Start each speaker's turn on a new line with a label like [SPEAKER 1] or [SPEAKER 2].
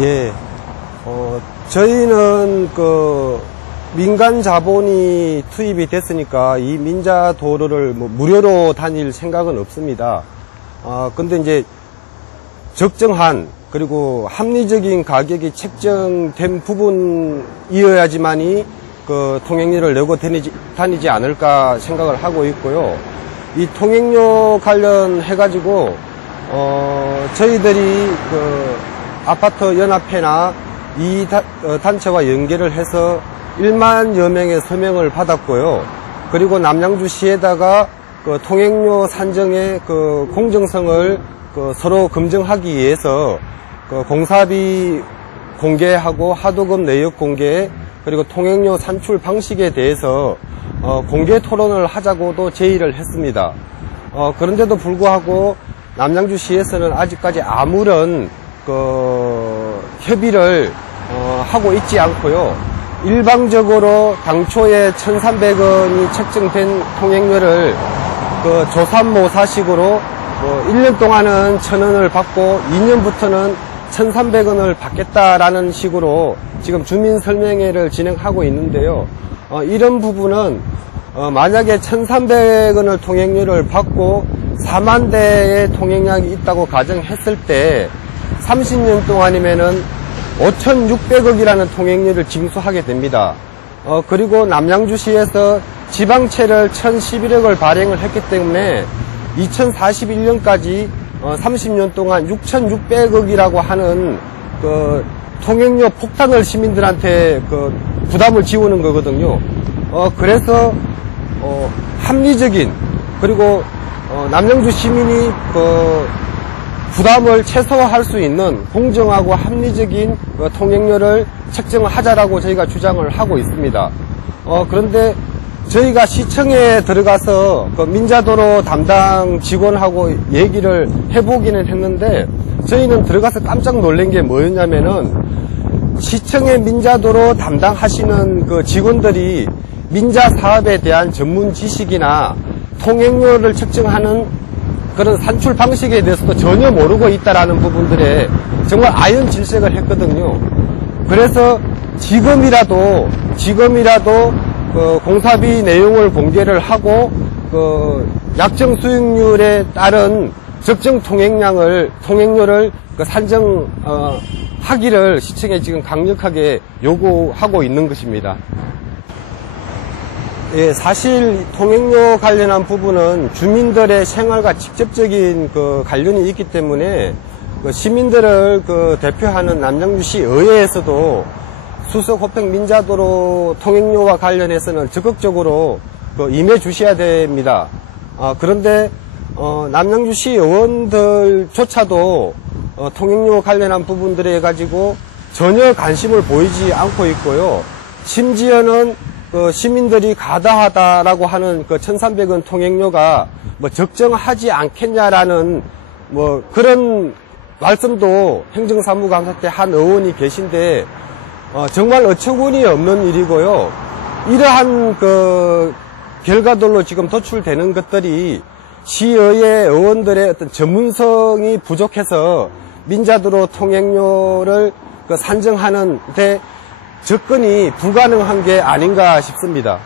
[SPEAKER 1] 예. 어, 저희는 그 민간 자본이 투입이 됐으니까 이 민자 도로를 뭐 무료로 다닐 생각은 없습니다. 아, 근데 이제 적정한 그리고 합리적인 가격이 책정된 부분이어야지만이 그 통행료를 내고 다니지, 다니지 않을까 생각을 하고 있고요. 이 통행료 관련해 가지고 어, 저희들이 그 아파트 연합회나 이 다- 어, 단체와 연계를 해서 1만여 명의 서명을 받았고요. 그리고 남양주시에다가 그 통행료 산정의 그 공정성을 그 서로 검증하기 위해서 그 공사비 공개하고 하도급 내역 공개 그리고 통행료 산출 방식에 대해서 어, 공개 토론을 하자고도 제의를 했습니다. 어, 그런데도 불구하고 남양주시에서는 아직까지 아무런 그 협의를 어, 하고 있지 않고요. 일방적으로 당초에 1,300원이 책정된 통행료를 그 조삼모사식으로 뭐 1년 동안은 1,000원을 받고 2년부터는 1,300원을 받겠다라는 식으로 지금 주민 설명회를 진행하고 있는데요. 어, 이런 부분은 어, 만약에 1,300원을 통행료를 받고 4만 대의 통행량이 있다고 가정했을 때 30년 동안이면은 5,600억이라는 통행료를 징수하게 됩니다. 어, 그리고 남양주시에서 지방채를 1,011억을 발행을 했기 때문에 2041년까지 30년 동안 6,600억이라고 하는 그 통행료 폭탄을 시민들한테 그 부담을 지우는 거거든요. 어, 그래서 어, 합리적인 그리고 어, 남양주 시민이 그 부담을 최소화할 수 있는 공정하고 합리적인 그 통행료를 책정하자라고 저희가 주장을 하고 있습니다. 어, 그런데 저희가 시청에 들어가서 그 민자도로 담당 직원하고 얘기를 해보기는 했는데 저희는 들어가서 깜짝 놀란 게 뭐였냐면은 시청의 민자도로 담당하시는 그 직원들이 민자 사업에 대한 전문 지식이나 통행료를 책정하는 그런 산출 방식에 대해서도 전혀 모르고 있다라는 부분들에 정말 아연 질색을 했거든요. 그래서 지금이라도 지금이라도 그 공사비 내용을 공개를 하고 그 약정 수익률에 따른 적정 통행량을 통행료를 그 산정 어, 하기를 시청에 지금 강력하게 요구하고 있는 것입니다. 예, 사실 통행료 관련한 부분은 주민들의 생활과 직접적인 그 관련이 있기 때문에 그 시민들을 그 대표하는 남양주시 의회에서도 수석 호평 민자도로 통행료와 관련해서는 적극적으로 그 임해 주셔야 됩니다. 아, 그런데 어, 남양주시 의원들조차도 어, 통행료 관련한 부분들에 가지고 전혀 관심을 보이지 않고 있고요. 심지어는 그 시민들이 가다하다라고 하는 그 1,300원 통행료가 뭐 적정하지 않겠냐라는 뭐 그런 말씀도 행정사무감사 때 한 의원이 계신데 어, 정말 어처구니 없는 일이고요. 이러한 그 결과들로 지금 도출되는 것들이 시의회 의원들의 어떤 전문성이 부족해서 민자도로 통행료를 그 산정하는 데 접근이 불가능한 게 아닌가 싶습니다.